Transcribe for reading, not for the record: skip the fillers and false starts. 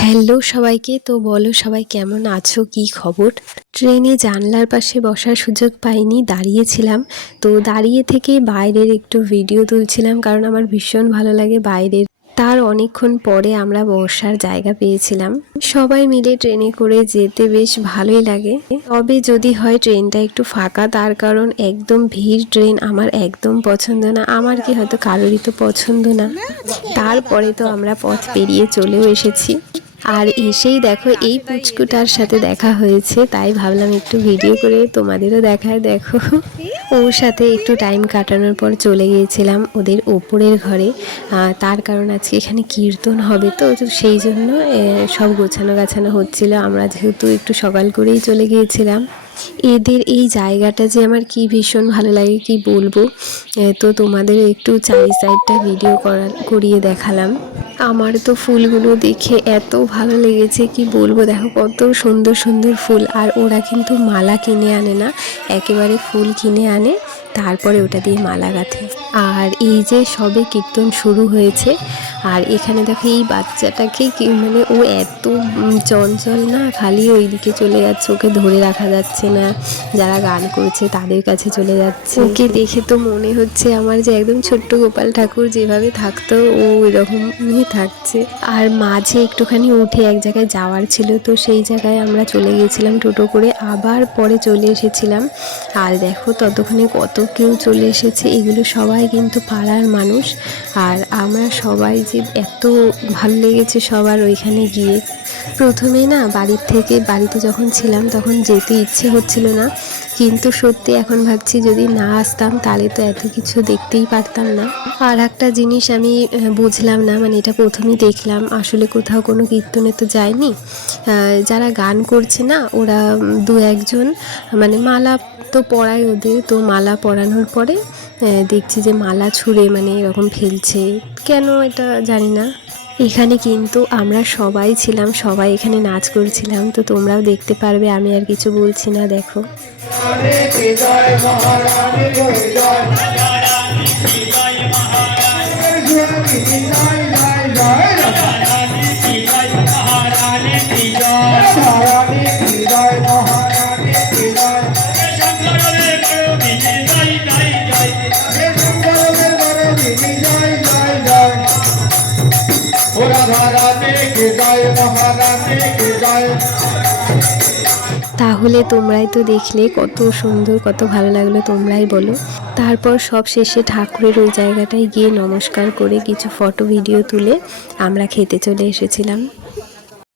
Hello সবাইকে। তো বলো সবাই কেমন আছো, কি খবর? ট্রেনে জানলার পাশে বসার সুযোগ পাইনি, দাঁড়িয়েছিলাম। তো দাঁড়িয়ে থেকে বাইরের একটু ভিডিও তুলছিলাম, কারণ আমার ভীষণ ভালো লাগে বাইরের। তার অনেকক্ষণ পরে আমরা বসার জায়গা পেয়েছিলাম। সবাই মিলে ট্রেনে করে যেতে বেশ ভালোই লাগে, তবে যদি হয় ট্রেনটা একটু ফাঁকা, তার কারণ একদম ভিড় ট্রেন আমার একদম পছন্দ না। আমার কি হয়তো কারোরই তো পছন্দ না। তারপরে তো আমরা পথ পেরিয়ে চলেও এসেছি। আর এসেই দেখো এই পুচকুটার সাথে দেখা হয়েছে, তাই ভাবলাম একটু ভিডিও করে তোমাদেরও দেখায়। দেখো ওর সাথে একটু টাইম কাটানোর পর চলে গিয়েছিলাম ওদের ওপরের ঘরে। তার কারণ আজকে এখানে কীর্তন হবে, তো সেই জন্য সব গোছানো গাছানো হচ্ছিল। আমরা যেহেতু একটু সকাল করেই চলে গিয়েছিলাম। এদের এই জায়গাটা যে আমার কি ভীষণ ভালো লাগে কি বলবো। তো তোমাদের একটু চারি সাইডটা ভিডিও করিয়ে দেখালাম। আমার তো ফুলগুলো দেখে এত ভালো লেগেছে কি বলবো। দেখো কত সুন্দর সুন্দর ফুল। আর ওরা কিন্তু মালা কিনে আনে না, একেবারে ফুল কিনে আনে, তারপরে ওটা দিয়ে মালা গাঁথে। আর এই যে সবে কীর্তন শুরু হয়েছে, আর এখানে দেখো এই বাচ্চাটাকে মানে ও এত চঞ্চল না, খালি ওই দিকে চলে যাচ্ছে, ওকে ধরে রাখা যাচ্ছে না। যারা গান করছে তাদের কাছে চলে যাচ্ছে। ওকে দেখে তো মনে হচ্ছে আমার যে একদম ছোট্ট গোপাল ঠাকুর যেভাবে থাকতো ও ওইরকমই থাকছে। আর মাঝে একটুখানি উঠে এক জায়গায় যাওয়ার ছিল, তো সেই জায়গায় আমরা চলে গিয়েছিলাম টোটো করে, আবার পরে চলে এসেছিলাম। আর দেখো ততক্ষণে কত কেউ চলে এসেছে। এগুলো সবাই কিন্তু পাড়ার মানুষ। আর আমরা সবাই যে এত ভালো লেগেছে সবার ওইখানে গিয়ে। প্রথমেই না বাড়িতে যখন ছিলাম তখন যেতে ইচ্ছে হচ্ছিল না, কিন্তু সত্যি এখন ভাবছি যদি না আসতাম তাহলে তো এত কিছু দেখতেই পারতাম না। আর একটা জিনিস আমি বুঝলাম না, মানে এটা প্রথমেই দেখলাম, আসলে কোথাও কোনো কীর্তনে তো যায়নি, যারা গান করছে না ওরা দু একজন মানে মালা তো পরায় ওদের, তো মালা পরানোর পরে দেখছি যে মালা ছুঁড়ে মানে এরকম ফেলছে, কেন এটা জানি না। এখানে কিন্তু আমরা সবাই ছিলাম, সবাই এখানে নাচ করছিলাম, তো তোমরাও দেখতে পারবে, আমি আর কিছু বলছি না। দেখো তাহলে তোমরাই তো দেখলে কত সুন্দর, কত ভালো লাগলো, তোমরাই বলো। তারপর সব শেষে ঠাকুরের ওই জায়গাটায় গিয়ে নমস্কার করে কিছু ফটো ভিডিও তুলে আমরা খেতে চলে এসেছিলাম।